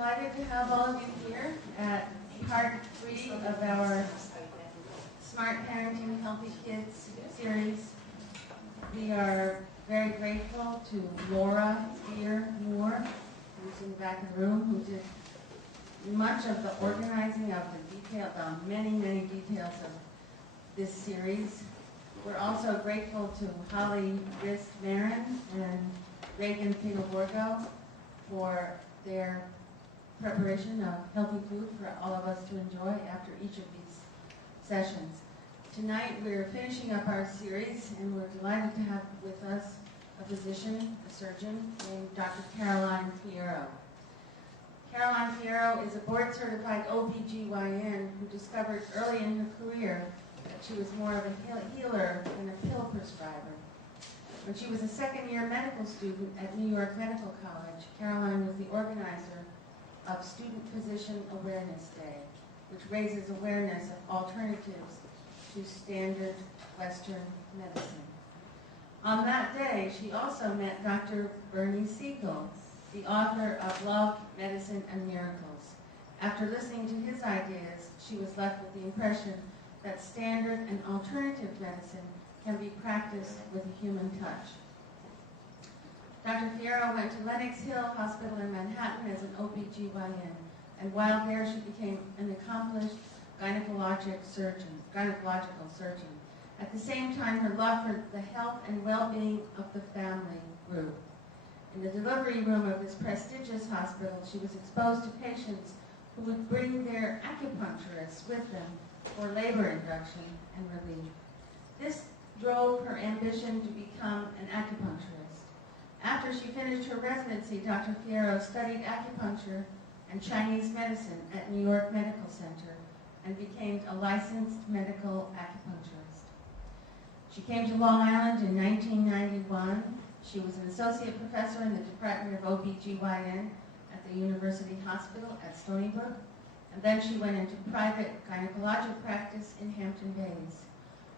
delighted to have all of you here at part 3 of our Smart Parenting Healthy Kids series. We are very grateful to Laura Moore, who's in the back of the room, who did much of the organizing of the many details of this series. We're also grateful to Holly Rist-Marin and Reagan Pinoborgo for their preparation of healthy food for all of us to enjoy after each of these sessions. Tonight we're finishing up our series, and we're delighted to have with us a physician, a surgeon, named Dr. Caroline Fierro. Caroline Fierro is a board-certified OBGYN who discovered early in her career that she was more of a healer than a pill prescriber. When she was a second-year medical student at New York Medical College, Caroline was the organizer of Student Physician Awareness Day, which raises awareness of alternatives to standard Western medicine. On that day, she also met Dr. Bernie Siegel, the author of Love, Medicine, and Miracles. After listening to his ideas, she was left with the impression that standard and alternative medicine can be practiced with a human touch. Dr. Fierro went to Lenox Hill Hospital in Manhattan as an OBGYN, and while there she became an accomplished gynecological surgeon. At the same time, her love for the health and well-being of the family grew. In the delivery room of this prestigious hospital, she was exposed to patients who would bring their acupuncturists with them for labor induction and relief. This drove her ambition to become an acupuncturist. After she finished her residency, Dr. Fierro studied acupuncture and Chinese medicine at New York Medical Center and became a licensed medical acupuncturist. She came to Long Island in 1991. She was an associate professor in the Department of OBGYN at the University Hospital at Stony Brook, and then she went into private gynecologic practice in Hampton Bays.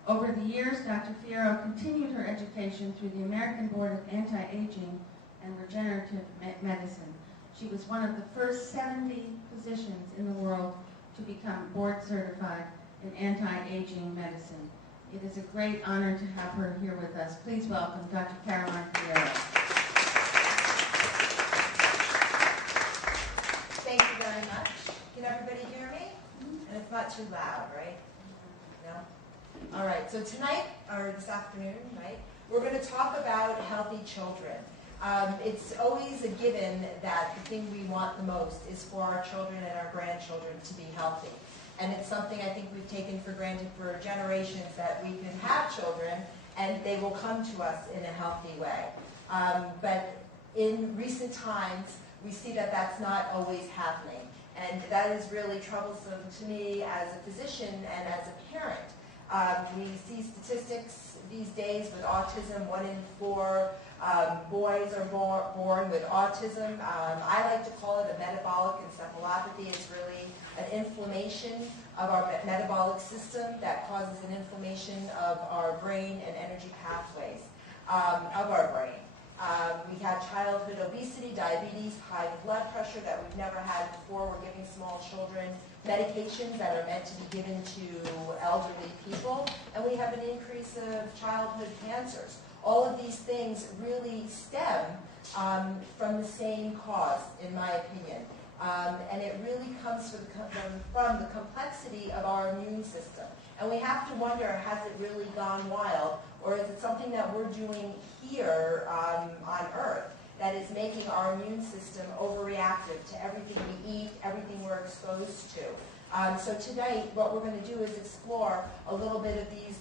Over the years, Dr. Fierro continued her education through the American Board of Anti-Aging and Regenerative Medicine. She was one of the first 70 physicians in the world to become board certified in anti-aging medicine. It is a great honor to have her here with us. Please welcome Dr. Caroline Fierro. Thank you very much. Can everybody hear me? And it's not too loud, right? No? All right, so tonight, or this afternoon, right, we're going to talk about healthy children. It's always a given that the thing we want the most is for our children and our grandchildren to be healthy. And it's something I think we've taken for granted for generations, that we can have children and they will come to us in a healthy way. But in recent times, we see that that's not always happening. And that is really troublesome to me as a physician and as a parent. We see statistics these days with autism. 1 in 4 boys are born with autism. I like to call it a metabolic encephalopathy. It's really an inflammation of our metabolic system that causes an inflammation of our brain and energy pathways of our brain. We have childhood obesity, diabetes, high blood pressure that we've never had before. We're giving small children medications that are meant to be given to elderly people. And we have an increase of childhood cancers. All of these things really stem from the same cause, in my opinion. And it really comes from the complexity of our immune system. And we have to wonder, has it really gone wild? Or is it something that we're doing here on Earth that is making our immune system overreactive to everything we eat, everything we're exposed to? So tonight, what we're going to do is explore a little bit of these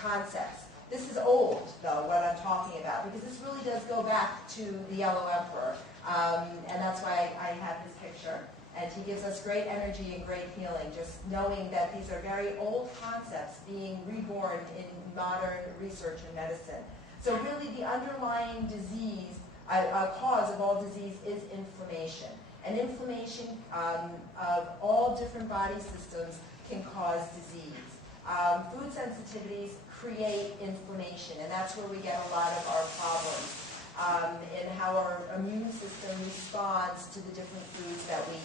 concepts. This is old, though, what I'm talking about, because this really does go back to the Yellow Emperor. And that's why I have his picture. And he gives us great energy and great healing, just knowing that these are very old concepts being reborn in modern research and medicine. So really the underlying disease, cause of all disease is inflammation. And inflammation of all different body systems can cause disease. Food sensitivities create inflammation, and that's where we get a lot of our problems. And how our immune system responds to the different foods that we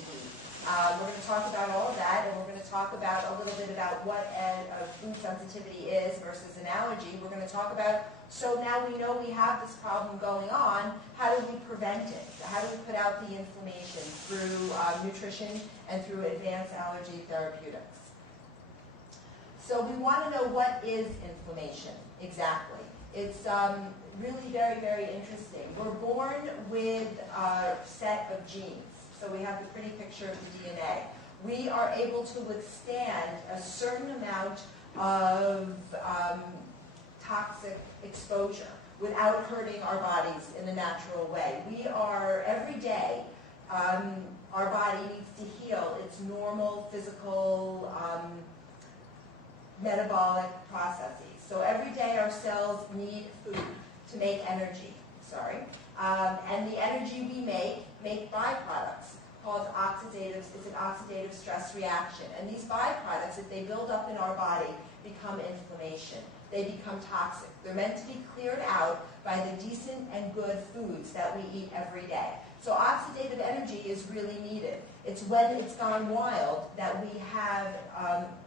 We're going to talk about all of that, and we're going to talk about a little bit about what a food sensitivity is versus an allergy. We're going to talk about, so now we know we have this problem going on, how do we prevent it? How do we put out the inflammation through nutrition and through advanced allergy therapeutics? So we want to know what is inflammation exactly. It's really very, very interesting. We're born with a set of genes. So we have the pretty picture of the DNA. We are able to withstand a certain amount of toxic exposure without hurting our bodies in a natural way. We are, every day, our body needs to heal its normal physical metabolic processes. So every day our cells need food to make energy, and the energy we make byproducts called oxidative, it's an oxidative stress reaction. And these byproducts, if they build up in our body, become inflammation. They become toxic. They're meant to be cleared out by the decent and good foods that we eat every day. So oxidative energy is really needed. It's when it's gone wild that we have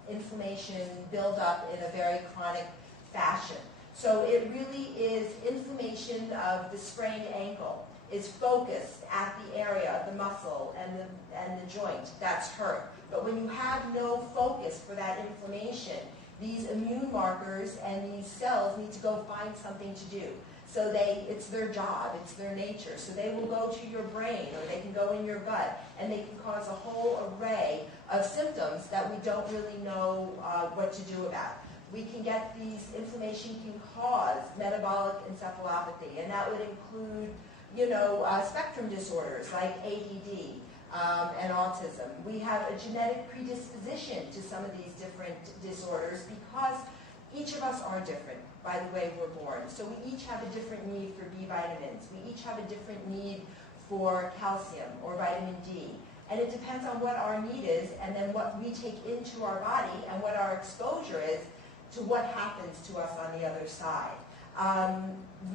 inflammation build up in a very chronic fashion. So it really is inflammation of the sprained ankle is focused at the area of the muscle and the joint that's hurt. But when you have no focus for that inflammation, these immune markers and these cells need to go find something to do. So it's their job, it's their nature. So they will go to your brain, or they can go in your gut, and they can cause a whole array of symptoms that we don't really know what to do about. We can get these, inflammation can cause metabolic encephalopathy, and that would include, spectrum disorders like ADD and autism. We have a genetic predisposition to some of these different disorders because each of us are different by the way we're born. So we each have a different need for B vitamins. We each have a different need for calcium or vitamin D. And it depends on what our need is, and then what we take into our body and what our exposure is to what happens to us on the other side.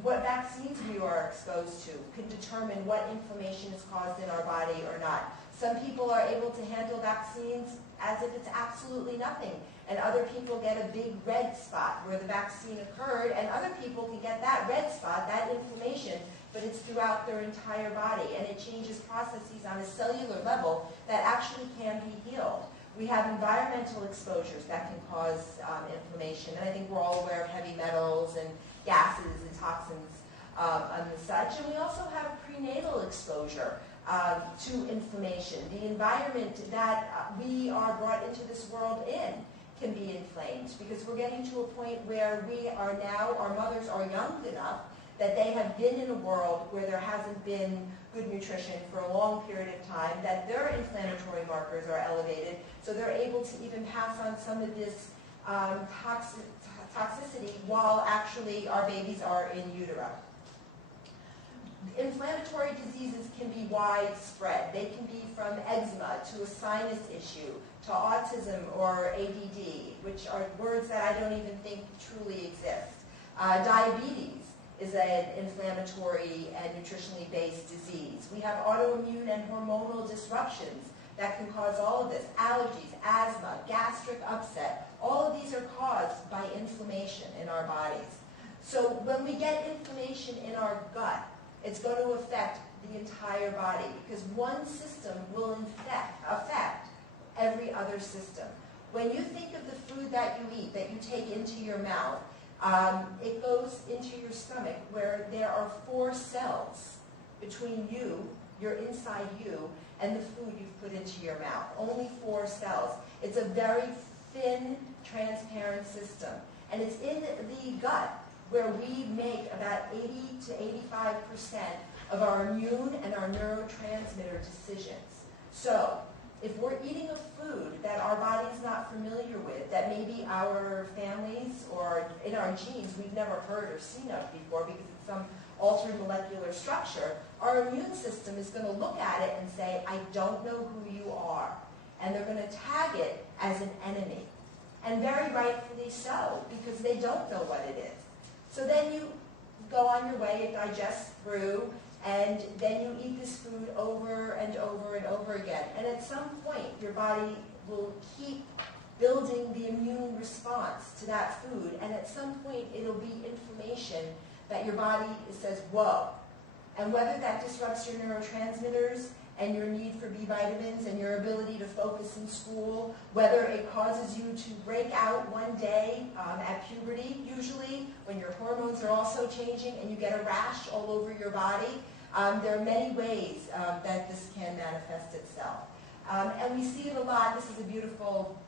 What vaccines we are exposed to can determine what inflammation is caused in our body or not. Some people are able to handle vaccines as if it's absolutely nothing, and other people get a big red spot where the vaccine occurred, and other people can get that red spot, that inflammation, but it's throughout their entire body, and it changes processes on a cellular level that actually can be healed. We have environmental exposures that can cause inflammation, and I think we're all aware of heavy metals and gases and toxins and such. And we also have prenatal exposure to inflammation. The environment that we are brought into this world in can be inflamed, because we're getting to a point where we are now, our mothers are young enough that they have been in a world where there hasn't been good nutrition for a long period of time, that their inflammatory markers are elevated, so they're able to even pass on some of this toxicity while actually our babies are in utero. Inflammatory diseases can be widespread. They can be from eczema to a sinus issue to autism or ADD, which are words that I don't even think truly exist. Diabetes is an inflammatory and nutritionally based disease. We have autoimmune and hormonal disruptions that can cause all of this. Allergies, asthma, gastric upset, all of these are caused by inflammation in our bodies. So when we get inflammation in our gut, it's going to affect the entire body, because one system will affect every other system. When you think of the food that you eat, that you take into your mouth, it goes into your stomach, where there are 4 cells between you, your inside you, and the food you've put into your mouth. Only 4 cells. It's a very thin, transparent system. And it's in the gut where we make about 80 to 85% of our immune and our neurotransmitter decisions. So, if we're eating a food that our body's not familiar with, that maybe our families or in our genes we've never heard or seen of before because it's some altered molecular structure, our immune system is going to look at it and say, I don't know who you are. And they're going to tag it as an enemy. And very rightfully so, because they don't know what it is. So then you go on your way, it digests through, And then you eat this food over and over and over again. And at some point, your body will keep building the immune response to that food. And at some point, it'll be inflammation that your body says, whoa. And whether that disrupts your neurotransmitters and your need for B vitamins and your ability to focus in school, whether it causes you to break out one day at puberty, usually, when your hormones are also changing and you get a rash all over your body, there are many ways that this can manifest itself. And we see it a lot. This is a beautiful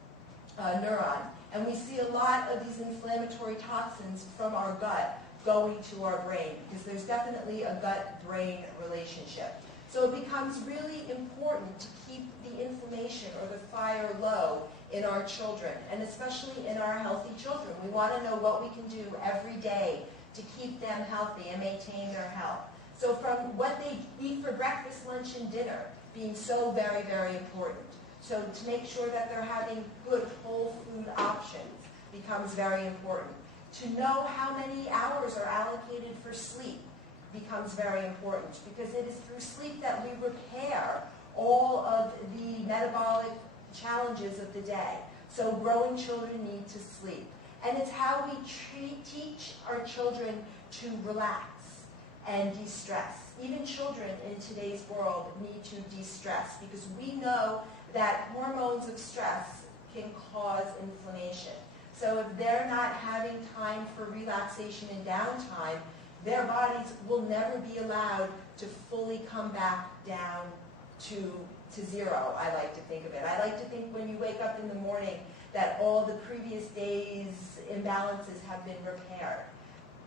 neuron. And we see a lot of these inflammatory toxins from our gut going to our brain, because there's definitely a gut-brain relationship. So it becomes really important to keep the inflammation or the fire low in our children, and especially in our healthy children. We want to know what we can do every day to keep them healthy and maintain their health. So from what they eat for breakfast, lunch, and dinner being so very, very important. So to make sure that they're having good whole food options becomes very important. To know how many hours are allocated for sleep becomes very important, because it is through sleep that we repair all of the metabolic challenges of the day. So growing children need to sleep. And it's how we teach our children to relax and de-stress. Even children in today's world need to de-stress, because we know that hormones of stress can cause inflammation. So if they're not having time for relaxation and downtime, their bodies will never be allowed to fully come back down to zero, I like to think of it. I like to think when you wake up in the morning that all the previous day's imbalances have been repaired.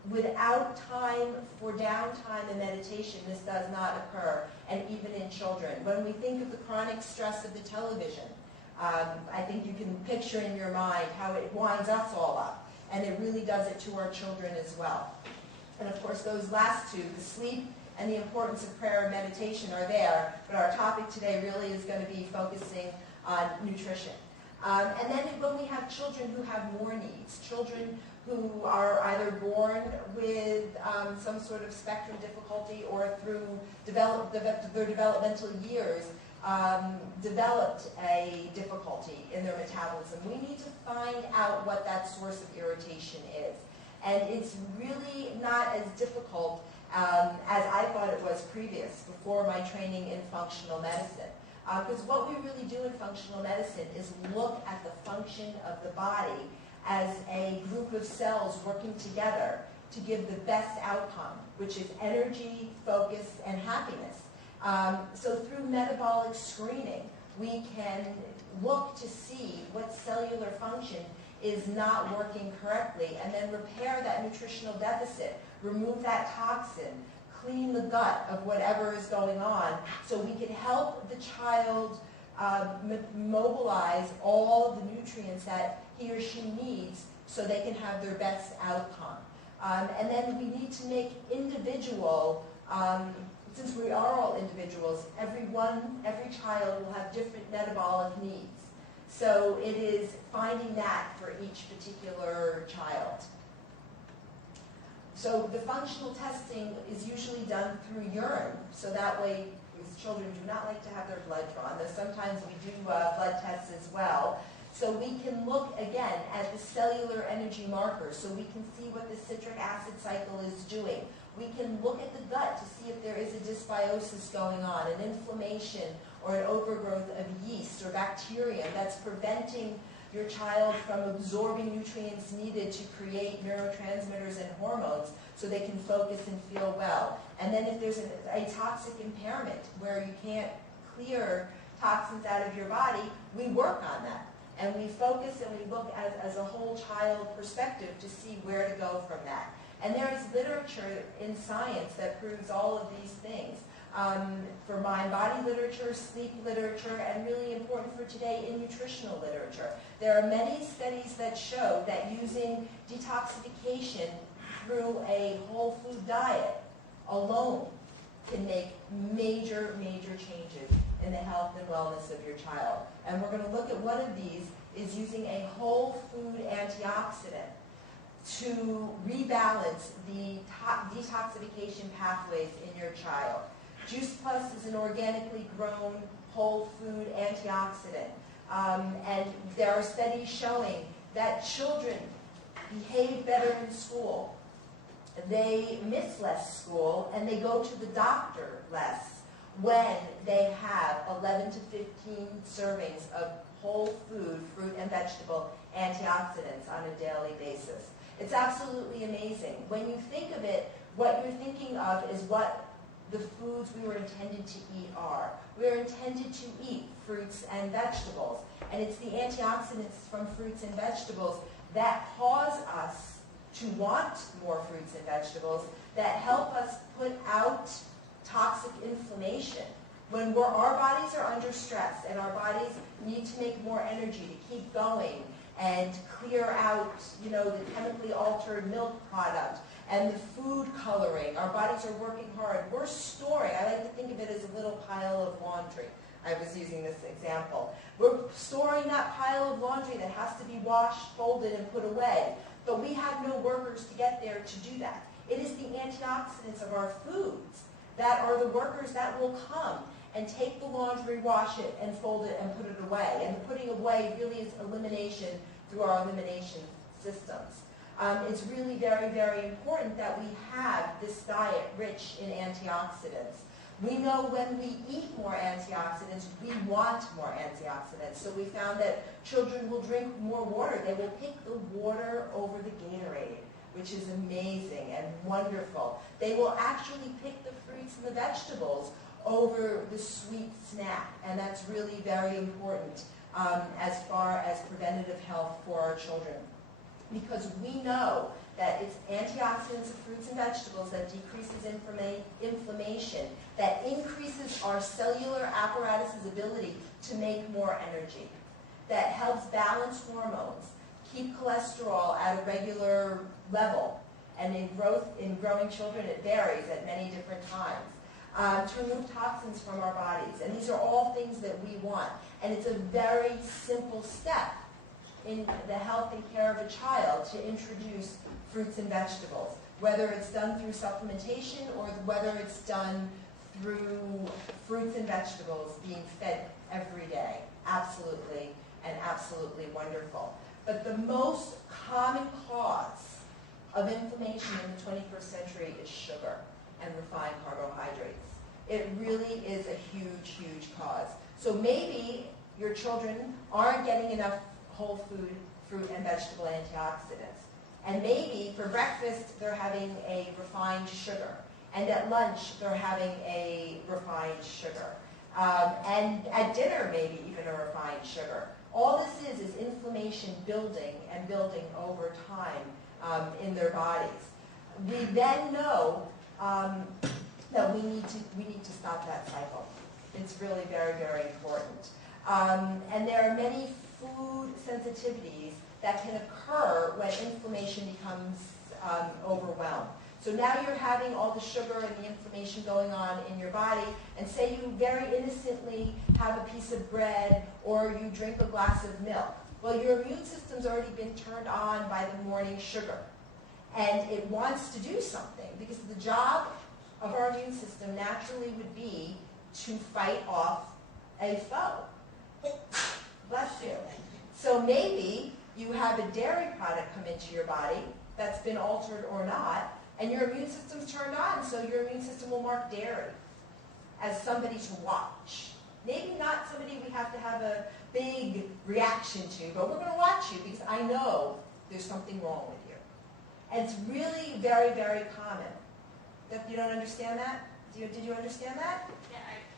Without time for downtime and meditation, this does not occur, and even in children. When we think of the chronic stress of the television, I think you can picture in your mind how it winds us all up, and it really does it to our children as well. And of course, those last two, the sleep and the importance of prayer and meditation, are there, but our topic today really is going to be focusing on nutrition. And then when we have children who have more needs, children who are either born with some sort of spectrum difficulty or through their developmental years developed a difficulty in their metabolism. We need to find out what that source of irritation is. And it's really not as difficult as I thought it was before my training in functional medicine. Because what we really do in functional medicine is look at the function of the body as a group of cells working together to give the best outcome, which is energy, focus, and happiness. So through metabolic screening, we can look to see what cellular function is not working correctly, and then repair that nutritional deficit, remove that toxin, clean the gut of whatever is going on, so we can help the child mobilize all the nutrients that he or she needs so they can have their best outcome. And then we need to make individual, since we are all individuals, every child will have different metabolic needs. So it is finding that for each particular child. So the functional testing is usually done through urine, so that way, because children do not like to have their blood drawn, though sometimes we do blood tests as well. So we can look, again, at the cellular energy markers, so we can see what the citric acid cycle is doing. We can look at the gut to see if there is a dysbiosis going on, an inflammation or an overgrowth of yeast or bacteria that's preventing your child from absorbing nutrients needed to create neurotransmitters and hormones so they can focus and feel well. And then if there's a toxic impairment where you can't clear toxins out of your body, we work on that. And we focus and we look as a whole child perspective to see where to go from that. And there is literature in science that proves all of these things. For mind-body literature, sleep literature, and really important for today in nutritional literature. There are many studies that show that using detoxification through a whole food diet alone can make major, major changes in the health and wellness of your child. And we're going to look at one of these is using a whole food antioxidant. to rebalance the detoxification pathways in your child. Juice Plus is an organically grown whole food antioxidant. And there are studies showing that children behave better in school. They miss less school and they go to the doctor less when they have 11 to 15 servings of whole food, fruit and vegetable antioxidants on a daily basis. It's absolutely amazing. When you think of it, what you're thinking of is what the foods we were intended to eat are. We are intended to eat fruits and vegetables. And it's the antioxidants from fruits and vegetables that cause us to want more fruits and vegetables, that help us put out toxic inflammation. When our bodies are under stress and our bodies need to make more energy to keep going and clear out, the chemically altered milk product and the food coloring, our bodies are working hard. We're storing, I like to think of it as a little pile of laundry. I was using this example. We're storing that pile of laundry that has to be washed, folded, and put away. But we have no workers to get there to do that. It is the antioxidants of our foods that are the workers that will come and take the laundry, wash it, and fold it, and put it away. And the putting away really is elimination through our elimination systems. It's really very, very important that we have this diet rich in antioxidants. We know when we eat more antioxidants, we want more antioxidants. So we found that children will drink more water. They will pick the water over the Gatorade, which is amazing and wonderful. They will actually pick the fruits and the vegetables over the sweet snack, and that's really very important as far as preventative health for our children. Because we know that it's antioxidants of fruits and vegetables that decreases inflammation, that increases our cellular apparatus' ability to make more energy, that helps balance hormones, keep cholesterol at a regular level, and in growing children it varies at many different times, to remove toxins from our bodies. And these are all things that we want. And it's a very simple step in the health and care of a child to introduce fruits and vegetables, whether it's done through supplementation or whether it's done through fruits and vegetables being fed every day. Absolutely, and absolutely wonderful. But the most common cause of inflammation in the 21st century is sugar and refined carbohydrates. It really is a huge, huge cause. So maybe your children aren't getting enough whole food, fruit, and vegetable antioxidants. And maybe for breakfast they're having a refined sugar. And at lunch they're having a refined sugar. And at dinner maybe even a refined sugar. All this is inflammation building and building over time in their bodies. We then know that we need to stop that cycle. It's really very, very important. And there are many food sensitivities that can occur when inflammation becomes overwhelmed. So now you're having all the sugar and the inflammation going on in your body, and say you very innocently have a piece of bread or you drink a glass of milk. Well, your immune system's already been turned on by the morning sugar, and it wants to do something, because the job of our immune system naturally would be to fight off a foe. Bless you. So maybe you have a dairy product come into your body that's been altered or not, and your immune system's turned on, so your immune system will mark dairy as somebody to watch. Maybe not somebody we have to have a big reaction to, but we're going to watch you because I know there's something wrong with you. And it's really very, very common. You don't understand that? Did you understand that? Yeah,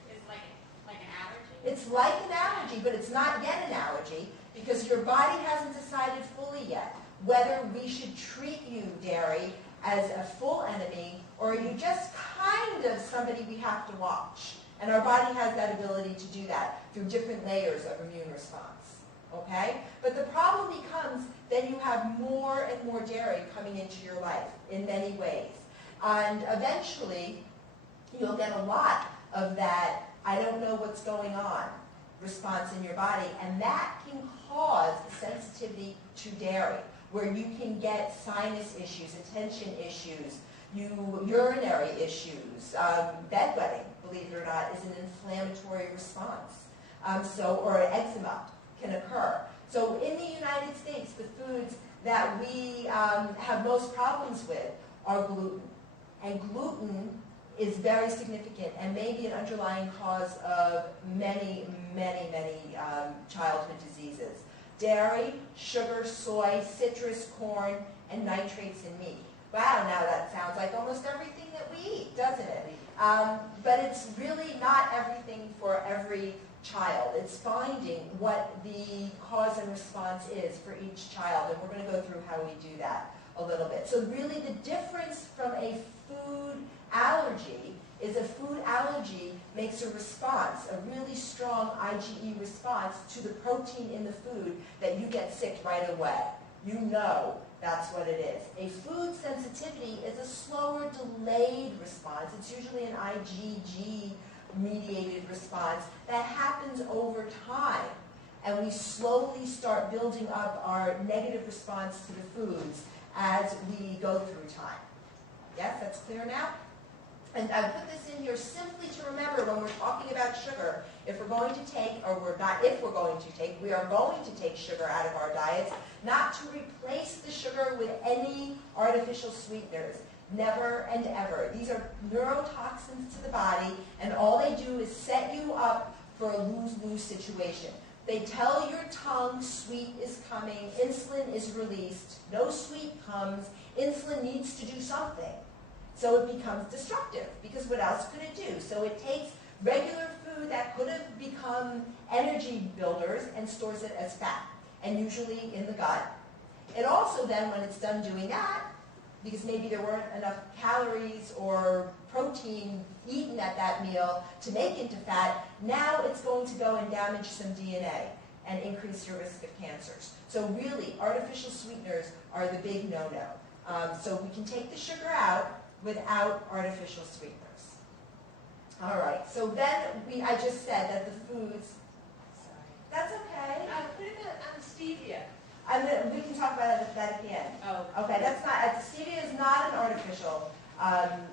it's like an allergy. It's like an allergy, but it's not yet an allergy because your body hasn't decided fully yet whether we should treat you, dairy, as a full enemy, or are you just kind of somebody we have to watch? And our body has that ability to do that through different layers of immune response. Okay? But the problem becomes then you have more and more dairy coming into your life in many ways. And eventually, you'll get a lot of that, I don't know what's going on, response in your body, and that can cause the sensitivity to dairy. where you can get sinus issues, attention issues, urinary issues. Bedwetting, believe it or not, is an inflammatory response. Or eczema can occur. So in the United States, the foods that we have most problems with are gluten. And gluten is very significant and may be an underlying cause of many, many, many childhood diseases. Dairy, sugar, soy, citrus, corn, and nitrates in meat. Wow, now that sounds like almost everything that we eat, doesn't it? But it's really not everything for every child. It's finding what the cause and response is for each child, and we're going to go through how we do that a little bit. So really the difference from a food allergy is a food allergy makes a response, a really strong IgE response to the protein in the food that you get sick right away. You know that's what it is. A food sensitivity is a slower, delayed response. It's usually an IgG-mediated response that happens over time. And we slowly start building up our negative response to the foods as we go through time. Yes, that's clear now? And I put this in here simply to remember when we're talking about sugar, if we're going to take, or we're not, if we're going to take, we are going to take sugar out of our diets, not to replace the sugar with any artificial sweeteners. Never and ever. These are neurotoxins to the body, and all they do is set you up for a lose-lose situation. They tell your tongue sweet is coming, insulin is released, no sweet comes, insulin needs to do something. So it becomes destructive, because what else could it do? So it takes regular food that could have become energy builders and stores it as fat, and usually in the gut. It also then, when it's done doing that, because maybe there weren't enough calories or protein eaten at that meal to make into fat, now it's going to go and damage some DNA and increase your risk of cancers. So really, artificial sweeteners are the big no-no. So we can take the sugar out without artificial sweeteners. All right, so then I just said that the foods, sorry, that's okay. Put it on stevia. We can talk about that at the end. Oh. Okay, that's not, stevia is not an artificial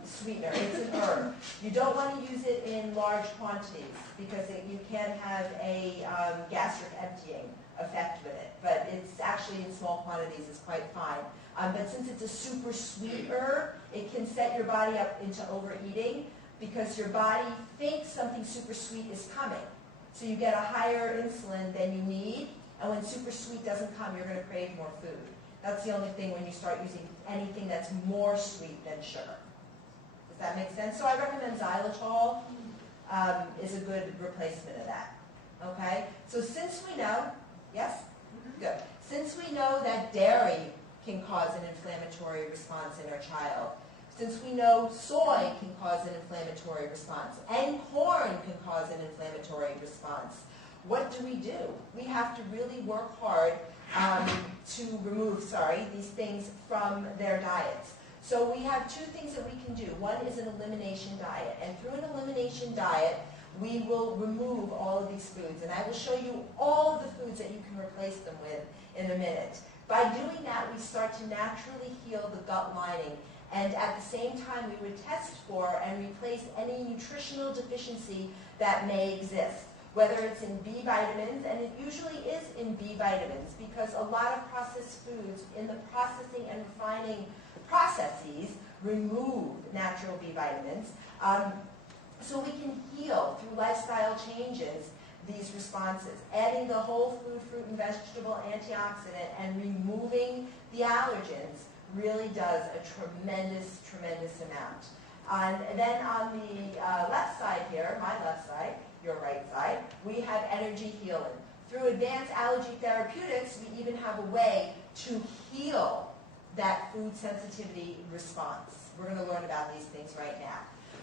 sweetener, it's an herb. You don't want to use it in large quantities because you can have a gastric emptying effect with it, but it's actually in small quantities is quite fine. But since it's a super sweet herb, it can set your body up into overeating because your body thinks something super sweet is coming. So you get a higher insulin than you need, and when super sweet doesn't come, you're going to crave more food. That's the only thing when you start using anything that's more sweet than sugar. Does that make sense? So I recommend xylitol is a good replacement of that. Okay? So since we know, yes? Good. Since we know that dairy can cause an inflammatory response in our child, since we know soy can cause an inflammatory response, and corn can cause an inflammatory response, what do? We have to really work hard to remove, these things from their diets. So we have two things that we can do. One is an elimination diet, and through an elimination diet, we will remove all of these foods, and I will show you all of the foods that you can replace them with in a minute. By doing that, we start to naturally heal the gut lining, and at the same time, we would test for and replace any nutritional deficiency that may exist, whether it's in B vitamins, and it usually is in B vitamins, because a lot of processed foods in the processing and refining processes remove natural B vitamins. So we can heal through lifestyle changes these responses. Adding the whole food, fruit, and vegetable antioxidant and removing the allergens really does a tremendous, tremendous amount. And then on the left side here, my left side, your right side, we have energy healing. Through advanced allergy therapeutics, we even have a way to heal that food sensitivity response. We're going to learn about these things right now.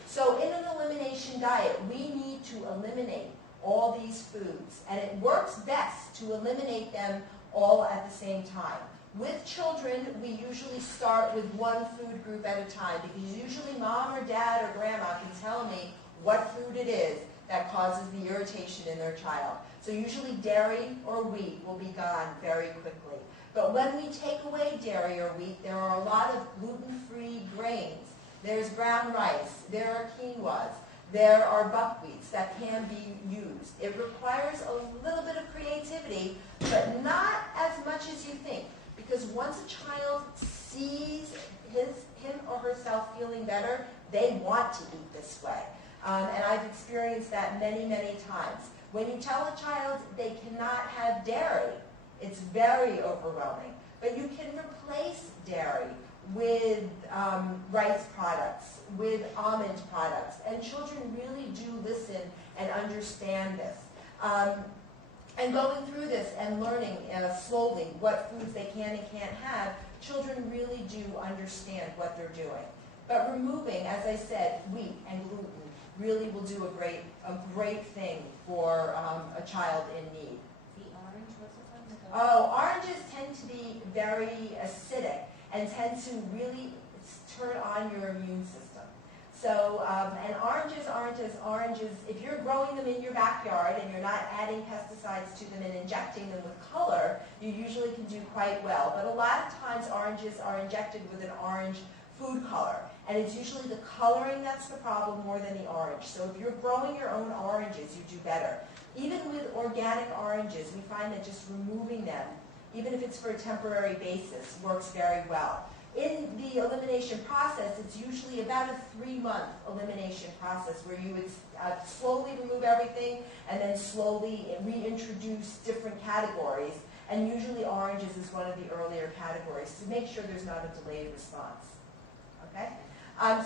So in an elimination diet, we need to eliminate all these foods, and it works best to eliminate them all at the same time. With children, we usually start with one food group at a time, because usually mom or dad or grandma can tell me what food it is that causes the irritation in their child. So usually dairy or wheat will be gone very quickly. But when we take away dairy or wheat, there are a lot of gluten-free grains. There's brown rice, there are quinoas, there are buckwheats that can be used. It requires a little bit of creativity, but not as much as you think. Because once a child sees him or herself feeling better, they want to eat this way. And I've experienced that many, many times. When you tell a child they cannot have dairy, it's very overwhelming. But you can replace dairy with rice products, with almond products. And children really do listen and understand this. And going through this and learning slowly what foods they can and can't have, children really do understand what they're doing. But removing, as I said, wheat and gluten really will do a great thing for a child in need. The orange, what's it called? Oh, oranges tend to be very acidic and tend to really turn on your immune system. So, and oranges aren't as oranges, if you're growing them in your backyard and you're not adding pesticides to them and injecting them with color, you usually can do quite well. But a lot of times oranges are injected with an orange food color. And it's usually the coloring that's the problem more than the orange. So if you're growing your own oranges, you do better. Even with organic oranges, we find that just removing them, even if it's for a temporary basis, works very well. In the elimination process, it's usually about a 3-month elimination process where you would slowly remove everything and then slowly reintroduce different categories. And usually oranges is one of the earlier categories to make sure there's not a delayed response. Okay?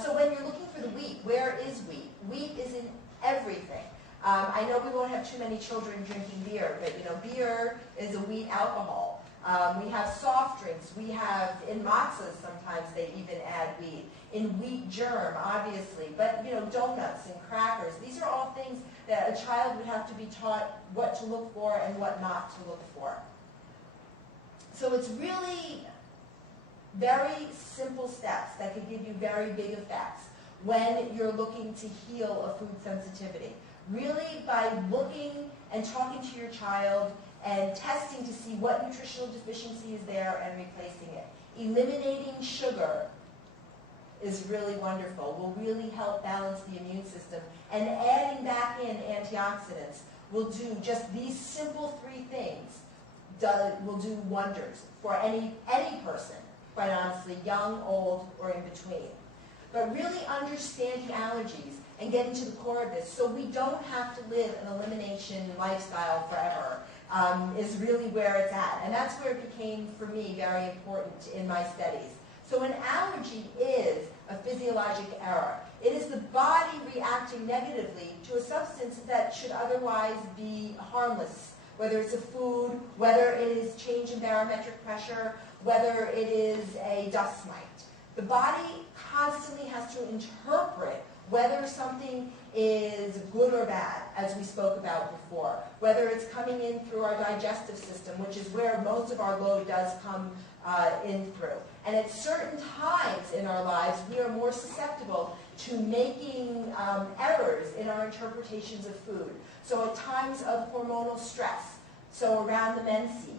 So when you're looking for the wheat, where is wheat? Wheat is in everything. I know we won't have too many children drinking beer, but beer is a wheat alcohol. We have soft drinks. We have, in matzahs sometimes they even add wheat. In wheat germ, obviously. But, donuts and crackers. These are all things that a child would have to be taught what to look for and what not to look for. So it's really very simple steps that could give you very big effects when you're looking to heal a food sensitivity. Really by looking and talking to your child and testing to see what nutritional deficiency is there and replacing it. Eliminating sugar is really wonderful, will really help balance the immune system. And adding back in antioxidants will do just these simple 3 things, will do wonders for any person, quite honestly, young, old, or in between. But really understanding allergies and getting to the core of this so we don't have to live an elimination lifestyle forever is really where it's at. And that's where it became, for me, very important in my studies. So an allergy is a physiologic error. It is the body reacting negatively to a substance that should otherwise be harmless, whether it's a food, whether it is change in barometric pressure, whether it is a dust mite. The body constantly has to interpret whether something is good or bad, as we spoke about before, whether it's coming in through our digestive system, which is where most of our load does come in through. And at certain times in our lives, we are more susceptible to making errors in our interpretations of food. So at times of hormonal stress, so around the menses,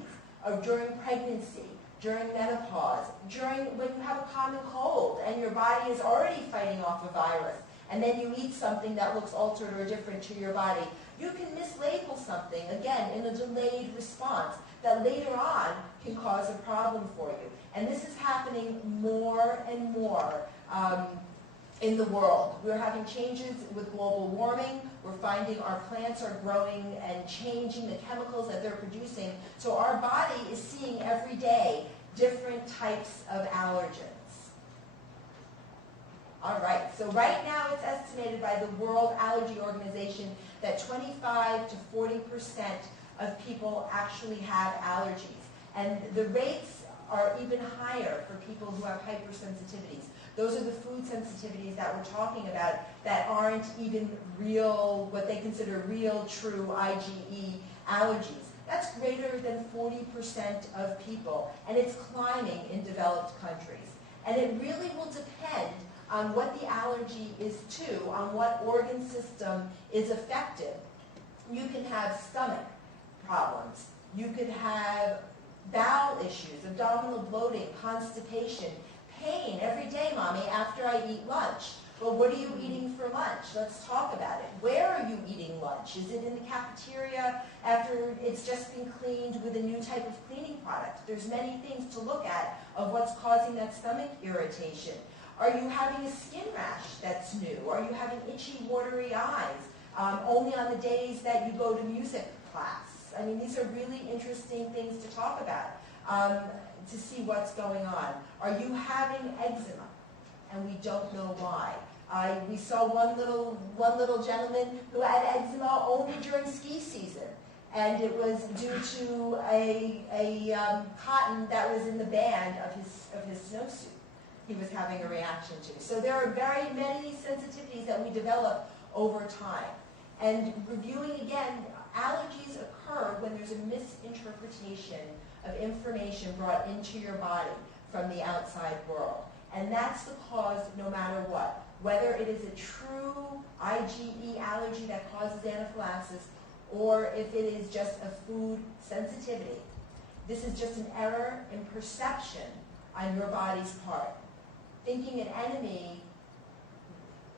or during pregnancy, during menopause, when you have a common cold and your body is already fighting off a virus, and then you eat something that looks altered or different to your body, you can mislabel something, again, in a delayed response that later on can cause a problem for you. And this is happening more and more in the world. We're having changes with global warming. We're finding our plants are growing and changing the chemicals that they're producing. So our body is seeing every day different types of allergens. All right, so right now it's estimated by the World Allergy Organization that 25 to 40% of people actually have allergies. And the rates are even higher for people who have hypersensitivities. Those are the food sensitivities that we're talking about that aren't even real, what they consider real, true IgE allergies. That's greater than 40% of people, and it's climbing in developed countries. And it really will depend on what the allergy is to, on what organ system is affected. You can have stomach problems. You could have bowel issues, abdominal bloating, constipation, pain every day, Mommy, after I eat lunch. Well, what are you eating for lunch? Let's talk about it. Where are you eating lunch? Is it in the cafeteria after it's just been cleaned with a new type of cleaning product? There's many things to look at of what's causing that stomach irritation. Are you having a skin rash that's new? Are you having itchy, watery eyes only on the days that you go to music class? I mean, these are really interesting things to talk about to see what's going on. Are you having eczema? And we don't know why. We saw one little gentleman who had eczema only during ski season, and it was due to a cotton that was in the band of his snowsuit. He was having a reaction to. So there are very many sensitivities that we develop over time. And reviewing again, allergies occur when there's a misinterpretation of information brought into your body from the outside world. And that's the cause no matter what. Whether it is a true IgE allergy that causes anaphylaxis or if it is just a food sensitivity. This is just an error in perception on your body's part. Thinking an enemy,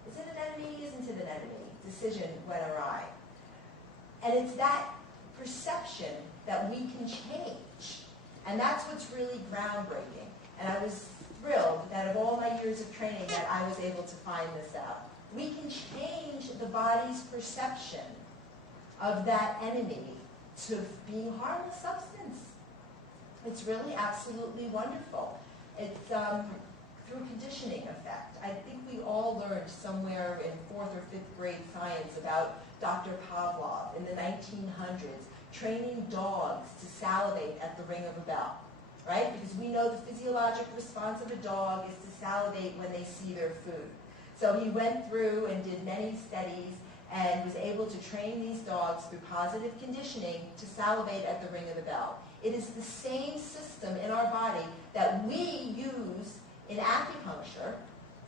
is it an enemy, isn't it an enemy? Decision went awry. And it's that perception that we can change. And that's what's really groundbreaking. And I was thrilled that of all my years of training that I was able to find this out. We can change the body's perception of that enemy to being harmless substance. It's really absolutely wonderful. It's through conditioning effect. I think we all learned somewhere in 4th or 5th grade science about Dr. Pavlov in the 1900s, training dogs to salivate at the ring of a bell. Right? Because we know the physiologic response of a dog is to salivate when they see their food. So he went through and did many studies and was able to train these dogs through positive conditioning to salivate at the ring of the bell. It is the same system in our body that we use in acupuncture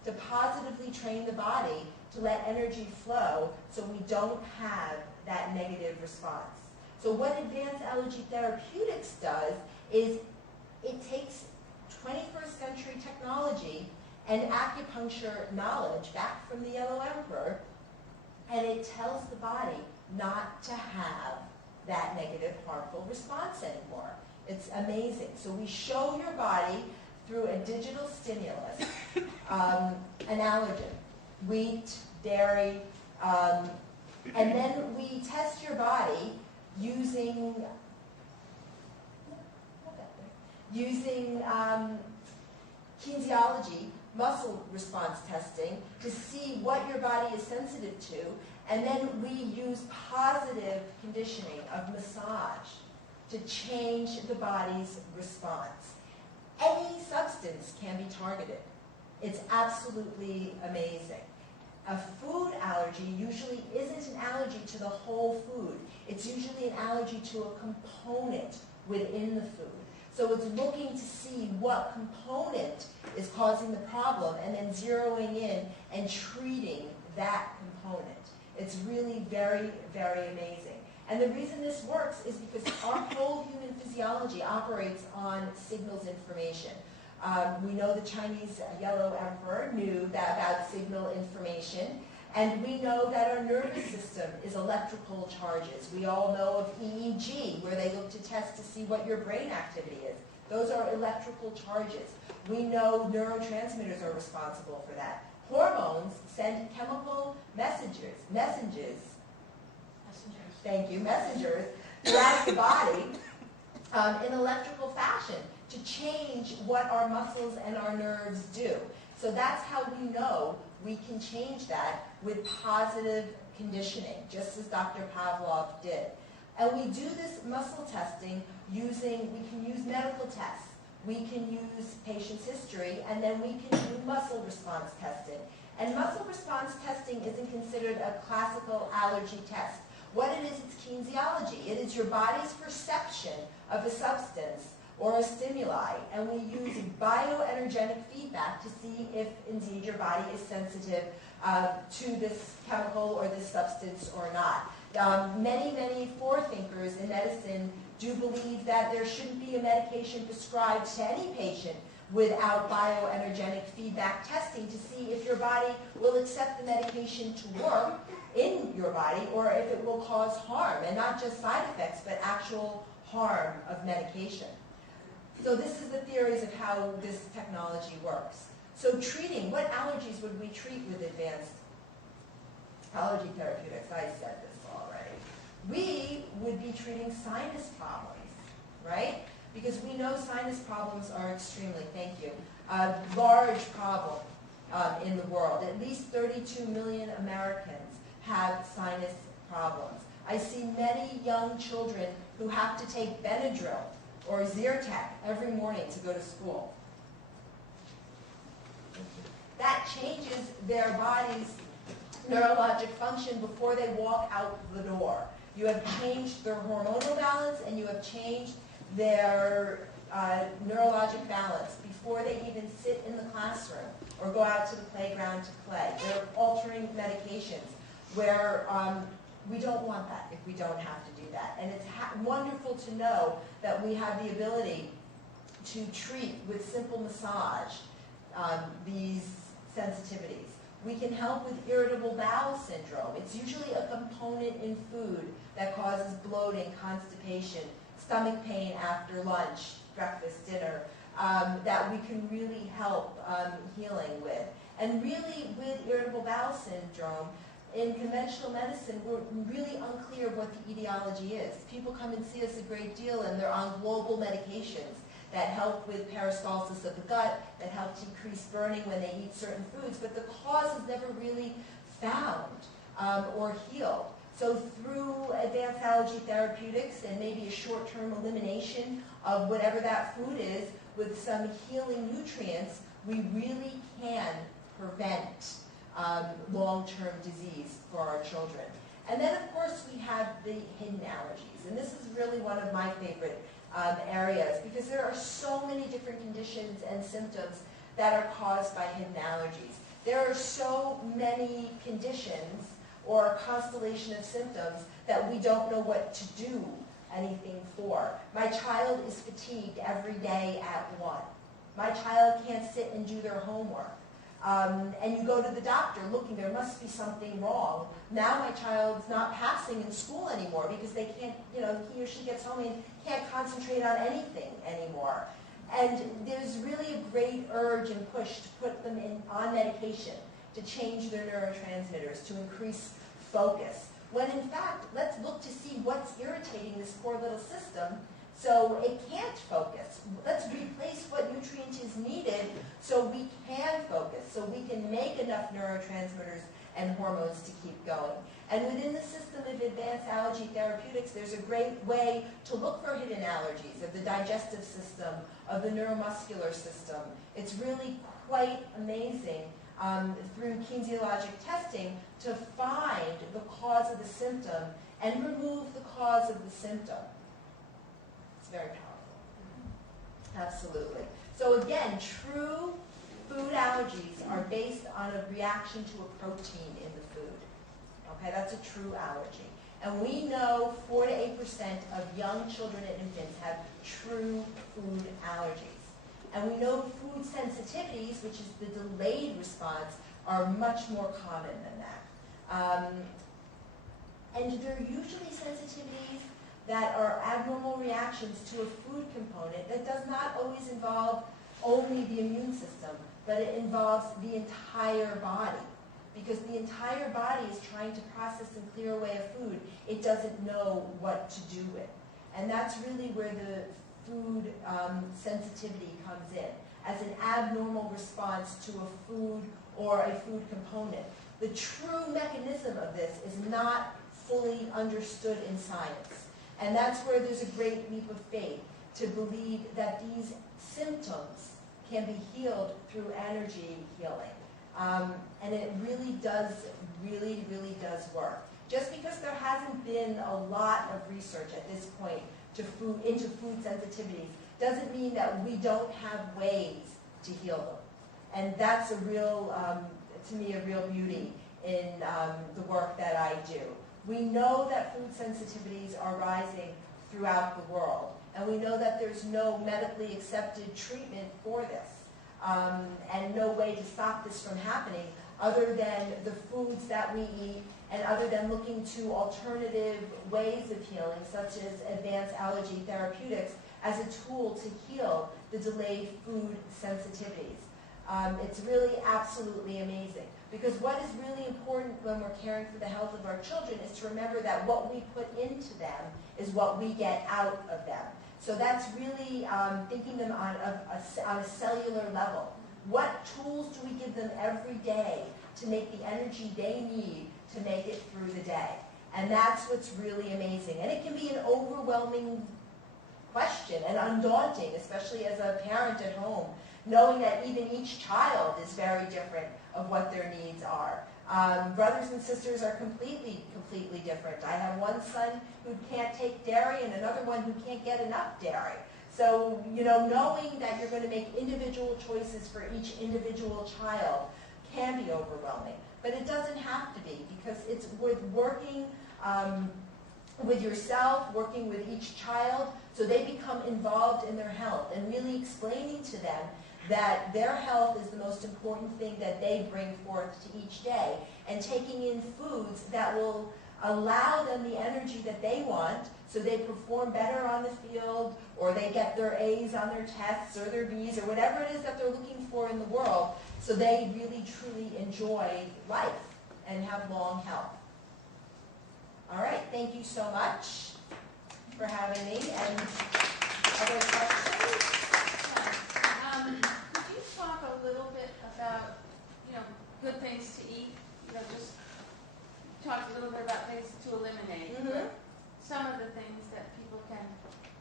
to positively train the body to let energy flow so we don't have that negative response. So what Advanced Allergy Therapeutics does is it takes 21st century technology and acupuncture knowledge back from the Yellow Emperor, and it tells the body not to have that negative, harmful response anymore. It's amazing. So we show your body through a digital stimulus, an allergen, wheat, dairy, and then we test your body using kinesiology, muscle response testing, to see what your body is sensitive to, and then we use positive conditioning of massage to change the body's response. Any substance can be targeted. It's absolutely amazing. A food allergy usually isn't an allergy to the whole food. It's usually an allergy to a component within the food. So it's looking to see what component is causing the problem and then zeroing in and treating that component. It's really very, very amazing. And the reason this works is because our whole human physiology operates on signals information. We know the Chinese Yellow Emperor knew that about signal information. And we know that our nervous system is electrical charges. We all know of EEG, where they look to test to see what your brain activity is. Those are electrical charges. We know neurotransmitters are responsible for that. Hormones send chemical messengers, thank you, messengers throughout the body in electrical fashion to change what our muscles and our nerves do. So that's how we know we can change that with positive conditioning, just as Dr. Pavlov did. And we do this muscle testing we can use medical tests. We can use patient's history, and then we can do muscle response testing. And muscle response testing isn't considered a classical allergy test. What it is, it's kinesiology. It is your body's perception of a substance or a stimuli, and we use bioenergetic feedback to see if indeed your body is sensitive to this chemical or this substance or not. Many forethinkers in medicine do believe that there shouldn't be a medication prescribed to any patient without bioenergetic feedback testing to see if your body will accept the medication to work in your body or if it will cause harm, and not just side effects, but actual harm of medication. So this is the theories of how this technology works. So treating, what allergies would we treat with advanced allergy therapeutics? I said this already. We would be treating sinus problems, right? Because we know sinus problems are extremely, thank you, a large problem in the world. At least 32 million Americans have sinus problems. I see many young children who have to take Benadryl or Zyrtec every morning to go to school. That changes their body's neurologic function before they walk out the door. You have changed their hormonal balance and you have changed their neurologic balance before they even sit in the classroom or go out to the playground to play. They're altering medications where we don't want that if we don't have to do that. And it's wonderful to know that we have the ability to treat with simple massage these sensitivities. We can help with irritable bowel syndrome. It's usually a component in food that causes bloating, constipation, stomach pain after lunch, breakfast, dinner, that we can really help healing with. And really with irritable bowel syndrome, in conventional medicine, we're really unclear what the etiology is. People come and see us a great deal and they're on global medications that help with peristalsis of the gut, that help decrease burning when they eat certain foods, but the cause is never really found or healed. So through advanced allergy therapeutics and maybe a short-term elimination of whatever that food is with some healing nutrients, we really can prevent long-term disease for our children. And then, of course, we have the hidden allergies. And this is really one of my favorite areas because there are so many different conditions and symptoms that are caused by hidden allergies. There are so many conditions or a constellation of symptoms that we don't know what to do anything for. My child is fatigued every day at 1. My child can't sit and do their homework. And you go to the doctor looking, there must be something wrong. Now my child's not passing in school anymore because they can't, he or she gets home and can't concentrate on anything anymore. And there's really a great urge and push to put them on medication to change their neurotransmitters, to increase focus. When in fact, let's look to see what's irritating this poor little system so it can't focus. Let's replace what nutrient is needed so we can focus, so we can make enough neurotransmitters and hormones to keep going. And within the system of advanced allergy therapeutics, there's a great way to look for hidden allergies of the digestive system, of the neuromuscular system. It's really quite amazing through kinesiologic testing to find the cause of the symptom and remove the cause of the symptom. It's very powerful. Absolutely. So again, true food allergies are based on a reaction to a protein in the food. Okay, that's a true allergy. And we know 4 to 8% of young children and infants have true food allergies. And we know food sensitivities, which is the delayed response, are much more common than that. And they're usually sensitivities that are abnormal reactions to a food component that does not always involve only the immune system, but it involves the entire body. Because the entire body is trying to process and clear away a food it doesn't know what to do with. And that's really where the food sensitivity comes in, as an abnormal response to a food or a food component. The true mechanism of this is not fully understood in science. And that's where there's a great leap of faith to believe that these symptoms can be healed through energy healing. And it really does work. Just because there hasn't been a lot of research at this point into food sensitivities doesn't mean that we don't have ways to heal them. And that's a real, to me, a real beauty in the work that I do. We know that food sensitivities are rising throughout the world, and we know that there's no medically accepted treatment for this, and no way to stop this from happening other than the foods that we eat and other than looking to alternative ways of healing, such as advanced allergy therapeutics, as a tool to heal the delayed food sensitivities. It's really absolutely amazing. Because what is really important when we're caring for the health of our children is to remember that what we put into them is what we get out of them. So that's really thinking them on a cellular level. What tools do we give them every day to make the energy they need to make it through the day? And that's what's really amazing. And it can be an overwhelming question and undaunting, especially as a parent at home, knowing that even each child is very different of what their needs are. Brothers and sisters are completely different. I have one son who can't take dairy and another one who can't get enough dairy. So, knowing that you're going to make individual choices for each individual child can be overwhelming. But it doesn't have to be, because it's with working with yourself, working with each child, so they become involved in their health and really explaining to them that their health is the most important thing that they bring forth to each day, and taking in foods that will allow them the energy that they want so they perform better on the field, or they get their A's on their tests or their B's or whatever it is that they're looking for in the world, so they really truly enjoy life and have long health. All right, thank you so much for having me. And other questions? Could you talk a little bit about, good things to eat? Just talk a little bit about things to eliminate. Mm-hmm. Some of the things that people can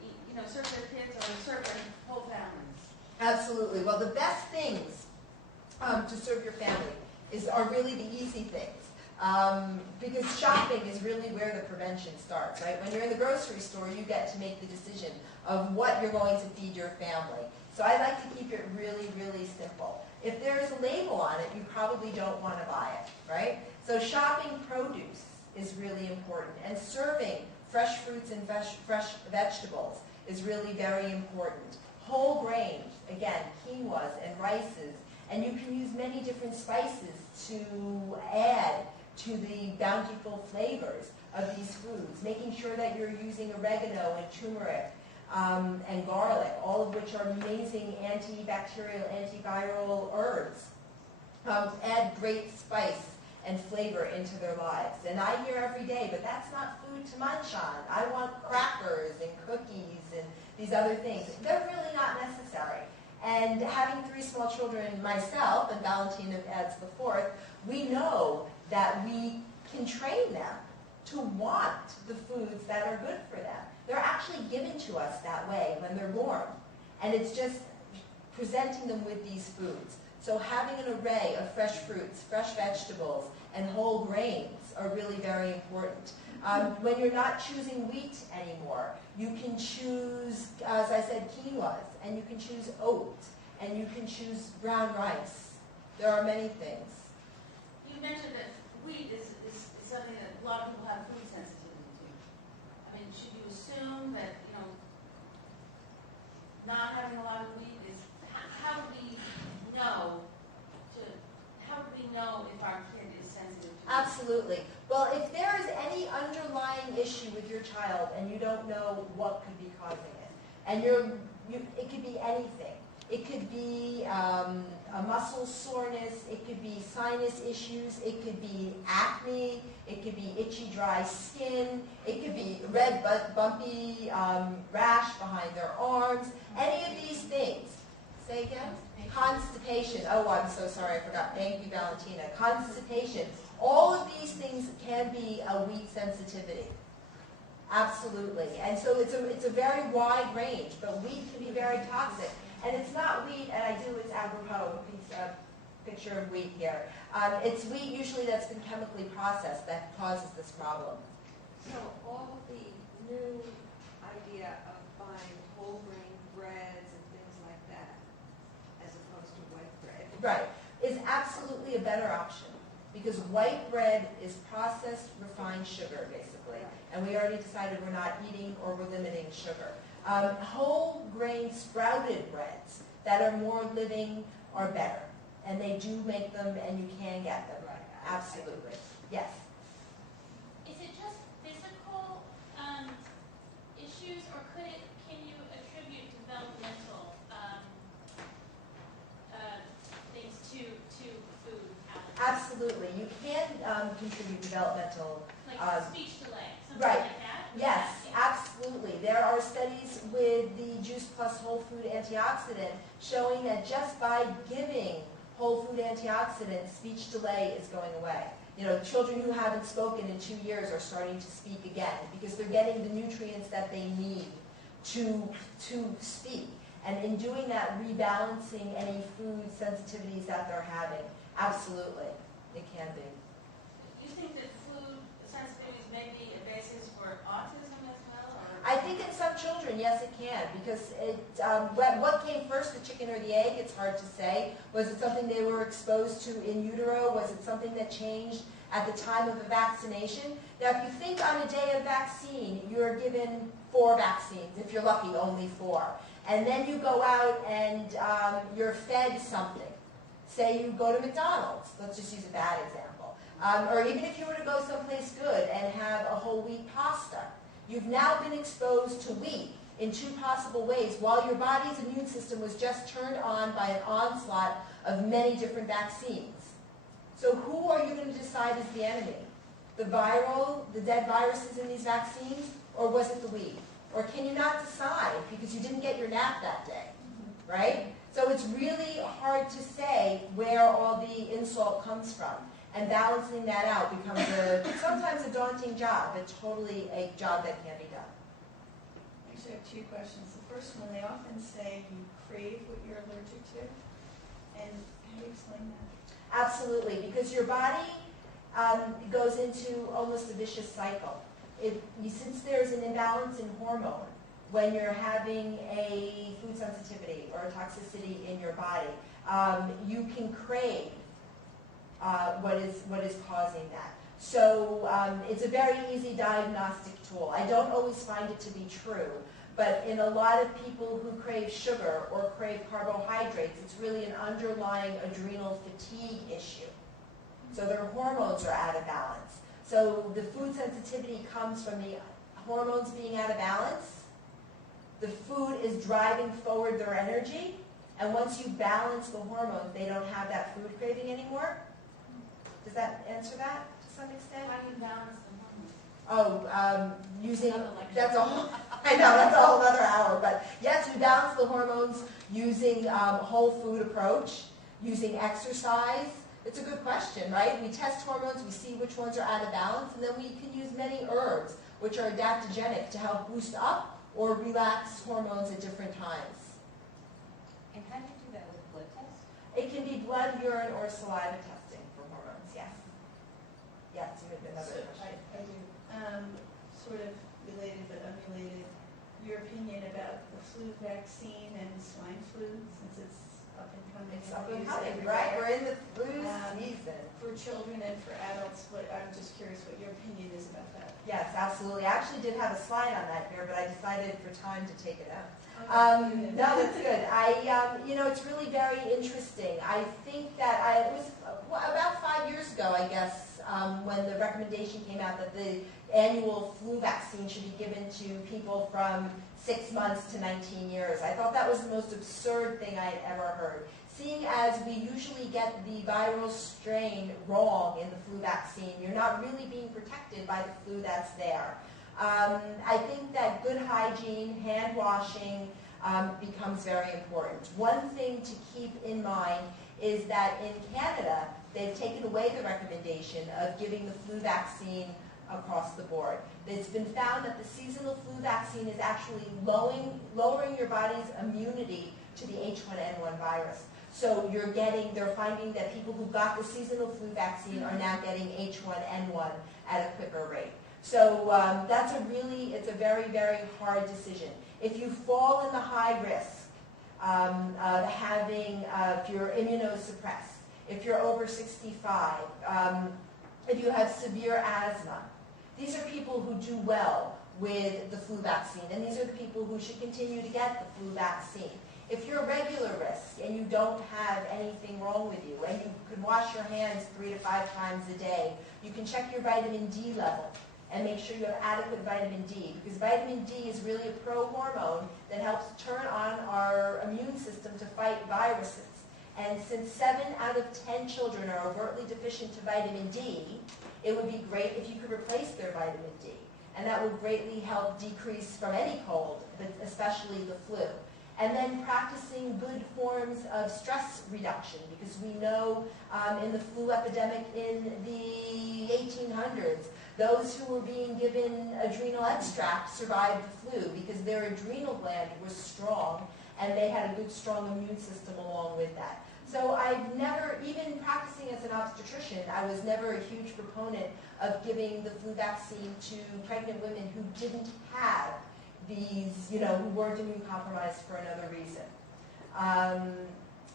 eat, serve their kids or serve their whole families. Absolutely. Well, the best things to serve your family are really the easy things. Because shopping is really where the prevention starts, right? When you're in the grocery store, you get to make the decision of what you're going to feed your family. So I like to keep it really, really simple. If there's a label on it, you probably don't want to buy it, right? So shopping produce is really important, and serving fresh fruits and fresh vegetables is really very important. Whole grains, again, quinoas and rices, and you can use many different spices to add to the bountiful flavors of these foods, making sure that you're using oregano and turmeric and garlic, all of which are amazing antibacterial, antiviral herbs. Add great spice and flavor into their lives. And I hear every day, but that's not food to munch on. I want crackers and cookies and these other things. They're really not necessary. And having 3 small children myself, and Valentina adds the 4th, we know that we can train them to want the foods that are good for them. They're actually given to us that way when they're born. And it's just presenting them with these foods. So having an array of fresh fruits, fresh vegetables, and whole grains are really very important. When you're not choosing wheat anymore, you can choose, as I said, quinoas, and you can choose oats, and you can choose brown rice. There are many things. You mentioned that wheat is something that a lot of people have food sensitivity to. I mean, should you assume that, not having a lot of wheat is, how do we know if our kid is sensitive to wheat? Absolutely. Well, if there is any underlying issue with your child and you don't know what could be causing it, and it could be anything. It could be a muscle soreness, it could be sinus issues, it could be acne, it could be itchy, dry skin, it could be red, bumpy rash behind their arms, any of these things. Say again? Constipation. Oh, I'm so sorry, I forgot. Thank you, Valentina. Constipation. All of these things can be a wheat sensitivity. Absolutely. And so it's a very wide range, but wheat can be very toxic. And it's not wheat, and I do, it's apropos, picture of wheat here. It's wheat usually that's been chemically processed that causes this problem. So all of the new idea of buying whole grain bread right, is absolutely a better option. Because white bread is processed refined sugar, basically. And we already decided we're not eating or we're limiting sugar. Whole grain sprouted breads that are more living are better. And they do make them and you can get them. Absolutely. Yes? Is it just physical issues, or can you attribute developmental things to food allergies? Absolutely. You can contribute developmental. Like speech delay, something right. like that? Yes, absolutely. There are studies with the Juice Plus Whole Food Antioxidant showing that just by giving whole food antioxidants, speech delay is going away. You know, children who haven't spoken in 2 years are starting to speak again because they're getting the nutrients that they need to speak. And in doing that, rebalancing any food sensitivities that they're having. Absolutely, it can be. Do you think that food sensitivities may be a basis for autism as well? Or? I think in some children, yes, it can, because what came first, the chicken or the egg? It's hard to say. Was it something they were exposed to in utero? Was it something that changed at the time of a vaccination? Now, if you think on a day of vaccine, you're given 4 vaccines, if you're lucky, only 4. And then you go out and you're fed something. Say you go to McDonald's, let's just use a bad example. Or even if you were to go someplace good and have a whole wheat pasta. You've now been exposed to wheat in 2 possible ways while your body's immune system was just turned on by an onslaught of many different vaccines. So who are you going to decide is the enemy? The dead viruses in these vaccines, or was it the wheat? Or can you not decide because you didn't get your nap that day, right? So it's really hard to say where all the insult comes from. And balancing that out becomes sometimes a daunting job, but totally a job that can be done. Actually, I have 2 questions. The first one, they often say you crave what you're allergic to. And how do you explain that? Absolutely, because your body goes into almost a vicious cycle. Since there's an imbalance in hormone, when you're having a food sensitivity or a toxicity in your body, you can crave what is causing that. So it's a very easy diagnostic tool. I don't always find it to be true, but in a lot of people who crave sugar or crave carbohydrates, it's really an underlying adrenal fatigue issue. So their hormones are out of balance. So the food sensitivity comes from the hormones being out of balance. The food is driving forward their energy, and once you balance the hormones, they don't have that food craving anymore. Does that answer that to some extent? How do you balance the hormones? Using, that's a whole, I know, that's a whole other hour, but yes, we balance the hormones using whole food approach, using exercise. It's a good question, right? We test hormones, we see which ones are out of balance, and then we can use many herbs, which are adaptogenic, to help boost up or relax hormones at different times. And how do you do that with blood tests? It can be blood, urine, or saliva testing for hormones, yes. Yes, you had another question. I do. Sort of related but unrelated. Your opinion about the flu vaccine and swine flu, since it's up and coming. It's up and used coming, everywhere. right? We're in the flu season. For children and for adults, I'm just curious what your opinion is about that. Yes, absolutely. I actually did have a slide on that here, but I decided for time to take it out. No, that's good. It's really very interesting. I think that it was about 5 years ago, I guess, when the recommendation came out that the annual flu vaccine should be given to people from 6 months to 19 years. I thought that was the most absurd thing I had ever heard. Seeing as we usually get the viral strain wrong in the flu vaccine, you're not really being protected by the flu that's there. I think that good hygiene, hand washing, becomes very important. One thing to keep in mind is that in Canada, they've taken away the recommendation of giving the flu vaccine across the board. It's been found that the seasonal flu vaccine is actually lowering your body's immunity to the H1N1 virus. So they're finding that people who got the seasonal flu vaccine are now getting H1N1 at a quicker rate. So it's a very, very hard decision. If you fall in the high risk, if you're immunosuppressed, if you're over 65, if you have severe asthma. These are people who do well with the flu vaccine, and these are the people who should continue to get the flu vaccine. If you're a regular risk and you don't have anything wrong with you, and you can wash your hands 3 to 5 times a day, you can check your vitamin D level and make sure you have adequate vitamin D, because vitamin D is really a pro-hormone that helps turn on our immune system to fight viruses. And since 7 out of 10 children are overtly deficient to vitamin D, it would be great if you could replace their vitamin D. And that would greatly help decrease from any cold, but especially the flu. And then practicing good forms of stress reduction, because we know in the flu epidemic in the 1800s, those who were being given adrenal extract survived the flu because their adrenal gland was strong and they had a good, strong immune system along with that. So I've never, even practicing as an obstetrician, I was never a huge proponent of giving the flu vaccine to pregnant women who didn't have these, who weren't immune compromised for another reason.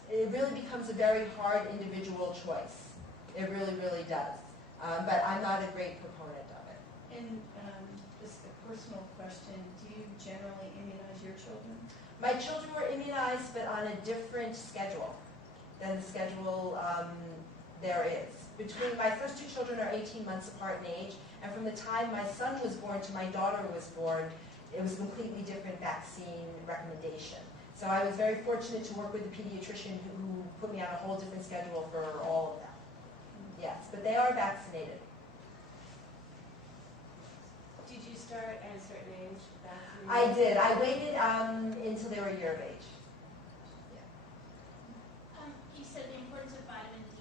It really becomes a very hard individual choice. It really, really does. But I'm not a great proponent of it. And just a personal question, do you generally immunize your children? My children were immunized, but on a different schedule than the schedule there is. Between my first 2 children are 18 months apart in age, and from the time my son was born to my daughter was born, it was a completely different vaccine recommendation. So I was very fortunate to work with a pediatrician who put me on a whole different schedule for all of them. Yes, but they are vaccinated. Did you start at a certain age vaccinating? I did. I waited until they were a year of age. You said the importance of vitamin D.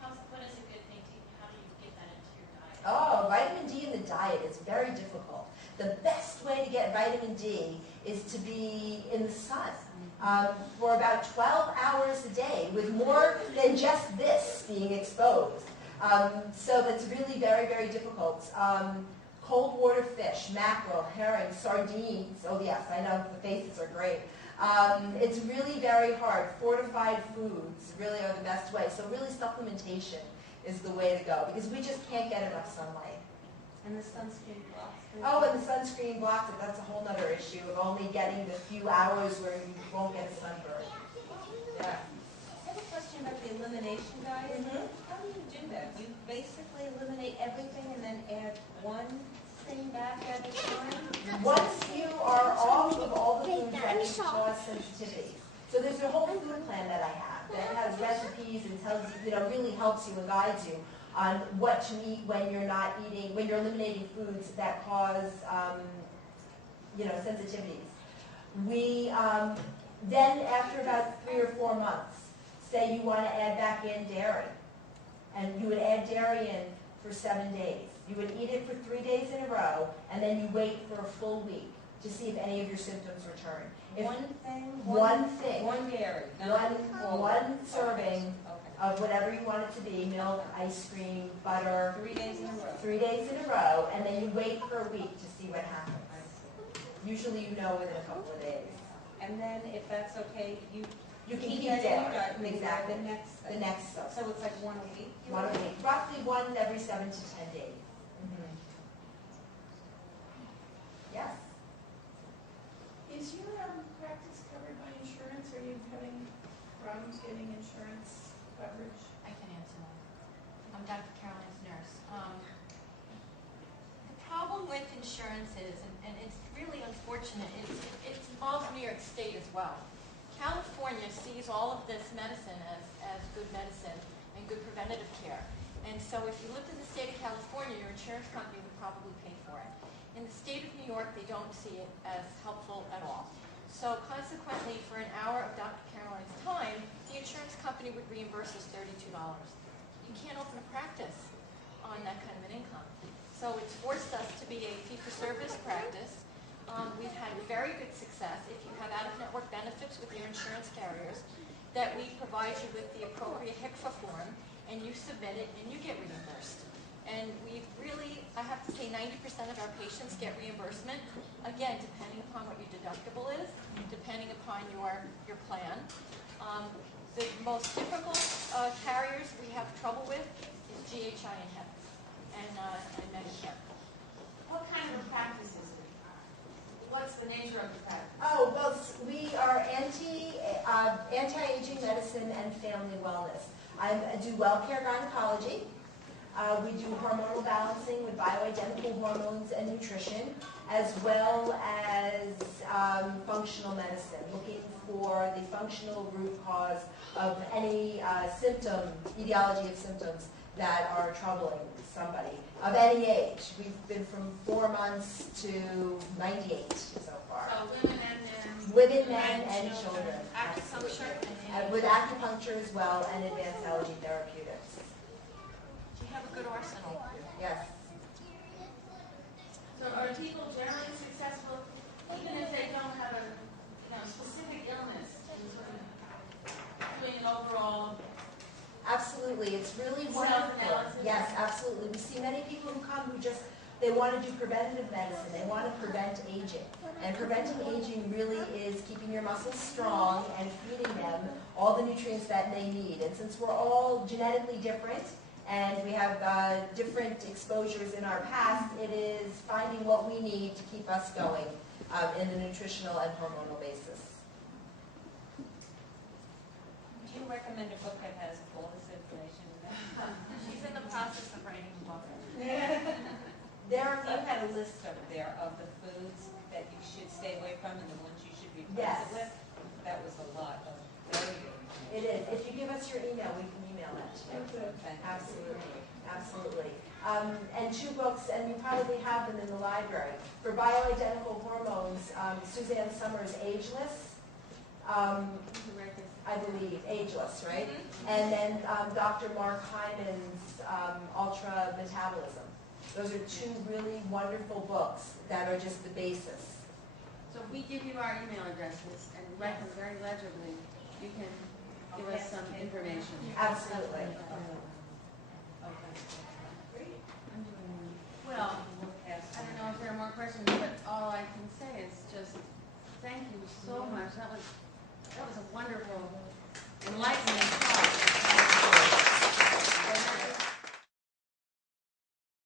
What is a good thing how do you get that into your diet? Oh, vitamin D in the diet is very difficult. The best way to get vitamin D is to be in the sun for about 12 hours a day with more than just this being exposed. So that's really very, very difficult. Cold water fish, mackerel, herring, sardines. Oh yes, I know the faces are great. It's really very hard. Fortified foods really are the best way. So really supplementation is the way to go because we just can't get enough sunlight. And the sunscreen blocks. Oh, and the sunscreen blocks it. That's a whole other issue of only getting the few hours where you won't get a sunburn. Yeah. I have a question about the elimination diet. How do you do that? You basically eliminate everything and then add one thing back at a time? Once you are off of all the foods that can cause sensitivity. So there's a whole food plan that I have that has recipes and tells you, really helps you and guides you on what to eat when you're not eating, when you're eliminating foods that cause, sensitivities. We, then after about 3 or 4 months, say you want to add back in dairy, and you would add dairy in for 7 days. You would eat it for 3 days in a row, and then you wait for a full week to see if any of your symptoms return. One thing? One thing. One dairy? One serving Okay. of whatever you want it to be, milk, ice cream, butter, 3 days in a row? 3 days in a row, and then you wait for a week to see what happens. I see. Usually you know within a couple of days. And then if that's okay, you You can keep keep that in your dairy, diet, and exactly. the next The thing. next stuff. So it's like one a week? you One a want? week, roughly one every 7 to 10 days. Yes. Is your practice covered by insurance? Are you having problems getting insurance coverage? I can answer that. I'm Dr. Caroline's nurse. The problem with insurance is, and it's really unfortunate, it involves New York State as well. California sees all of this medicine as good medicine and good preventative care. And so if you lived in the state of California, your insurance company would probably pay for it. In the state of New York, they don't see it as helpful at all. So consequently, for an hour of Dr. Caroline's time, the insurance company would reimburse us $32. You can't open a practice on that kind of an income. So it's forced us to be a fee-for-service practice. We've had very good success if you have out-of-network benefits with your insurance carriers, that we provide you with the appropriate HCFA form, and you submit it, and you get reimbursed. And we've really, I have to say, 90% of our patients get reimbursement, again, depending upon what your deductible is, depending upon define your plan. The most difficult carriers we have trouble with is GHI and HEPA and Medicare. What kind of a practice is it? What's the nature of the practice? Oh, well, we are anti-aging medicine and family wellness. I do WellCare Gynecology. We do hormonal balancing with bioidentical hormones and nutrition, as well as functional medicine, looking for the functional root cause of any etiology of symptoms that are troubling somebody of any age. We've been from 4 months to 98 so far. So women and men. Women, men, and children. Acupuncture. With acupuncture as well, and advanced allergy therapeutics. You have a good arsenal. Yes. So are people generally successful, even if they don't have a specific illness, in sort of doing an overall? Absolutely. It's really wonderful. Self-analysis? Yes, absolutely. We see many people who come who just, they want to do preventative medicine. They want to prevent aging. And preventing aging really is keeping your muscles strong and feeding them all the nutrients that they need. And since we're all genetically different and we have different exposures in our past, it is finding what we need to keep us going in the nutritional and hormonal basis. Do you recommend a book that has all this information in it? She's in the process of writing a book. There are You had a list up there of the foods that you should stay away from and the ones you should replace Yes. it with. That was a lot of very good It is. If you give us your email, we can email that to you. information. Absolutely, absolutely. And 2 books, and you probably have them in the library. For bioidentical hormones, Suzanne Summers' Ageless, I believe, Ageless, right? And then Dr. Mark Hyman's Ultra Metabolism. Those are 2 really wonderful books that are just the basis. So if we give you our email addresses and write them very legibly, you can give us some information. Absolutely. Well, I don't know if there are more questions, but all I can say is just thank you so much. That was a wonderful, enlightening talk.